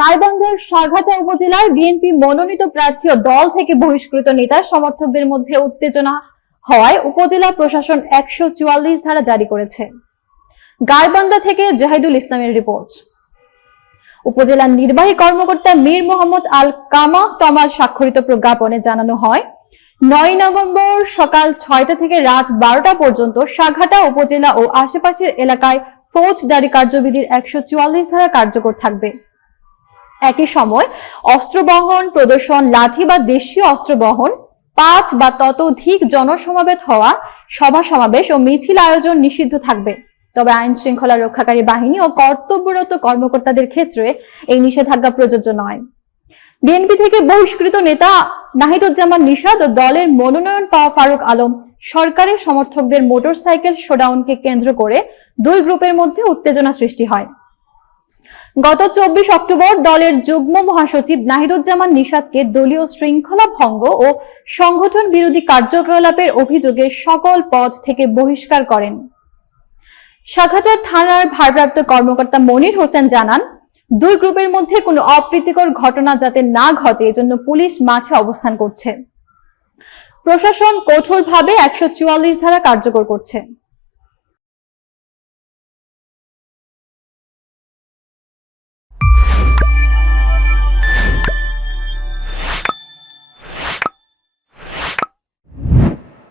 গাইবান্ধার সাঘাটা উপজেলার বিএনপি মনোনীত প্রার্থী ও দল থেকে বহিষ্কৃত নেতা সমর্থকদের মধ্যে উত্তেজনা হওয়ায় উপজেলা প্রশাসন 144 ধারা জারি করেছে। গাইবান্ধা থেকে জাহিদুল ইসলামের রিপোর্ট। উপজেলা নির্বাহী কর্মকর্তা মীর মোহাম্মদ আল কামা তমাল স্বাক্ষরিত প্রজ্ঞাপনে জানানো হয়, 9 নভেম্বর সকাল 6টা থেকে রাত 12টা পর্যন্ত সাঘাটা উপজেলা ও আশেপাশের এলাকায় ফৌজদারি কার্যবিধির 144 ধারা কার্যকর থাকবে। একই সময় অস্ত্র বহন, প্রদর্শন, লাঠি বা দেশীয় অস্ত্র বহন, 5 বা ততোধিক জনসমাবেত হওয়া, সভা সমাবেশ ও মিছিল আয়োজন নিষিদ্ধ থাকবে। তবে আইন শৃঙ্খলা রক্ষাকারী বাহিনী ও কর্তব্যরত কর্মকর্তাদের ক্ষেত্রে এই নিষেধাজ্ঞা প্রযোজ্য নয়। বিএনপি থেকে বহিষ্কৃত নেতা নাহিদুজ্জামান নিশাদ ও দলের মনোনয়ন পাওয়া ফারুক আলম সরকারের সমর্থকদের মোটরসাইকেল শোডাউনকে কেন্দ্র করে দুই গ্রুপের মধ্যে উত্তেজনা সৃষ্টি হয়। গত 24 অক্টোবর দলের যুগ্ম মহাসচিব নাহিদুজ্জামান নিশাদকে দলীয় শৃঙ্খলা ভঙ্গ ও সংগঠন বিরোধী কার্যকলাপের অভিযোগে সকল পদ থেকে বহিষ্কার করেন। সাঘাটা থানার ভারপ্রাপ্ত কর্মকর্তা মনির হোসেন জানান, দুই গ্রুপের মধ্যে কোনো অপ্রীতিকর ঘটনা যাতে না ঘটে এজন্য পুলিশ মাঠে অবস্থান করছে। প্রশাসন কঠোরভাবে 144 ধারা কার্যকর করছে।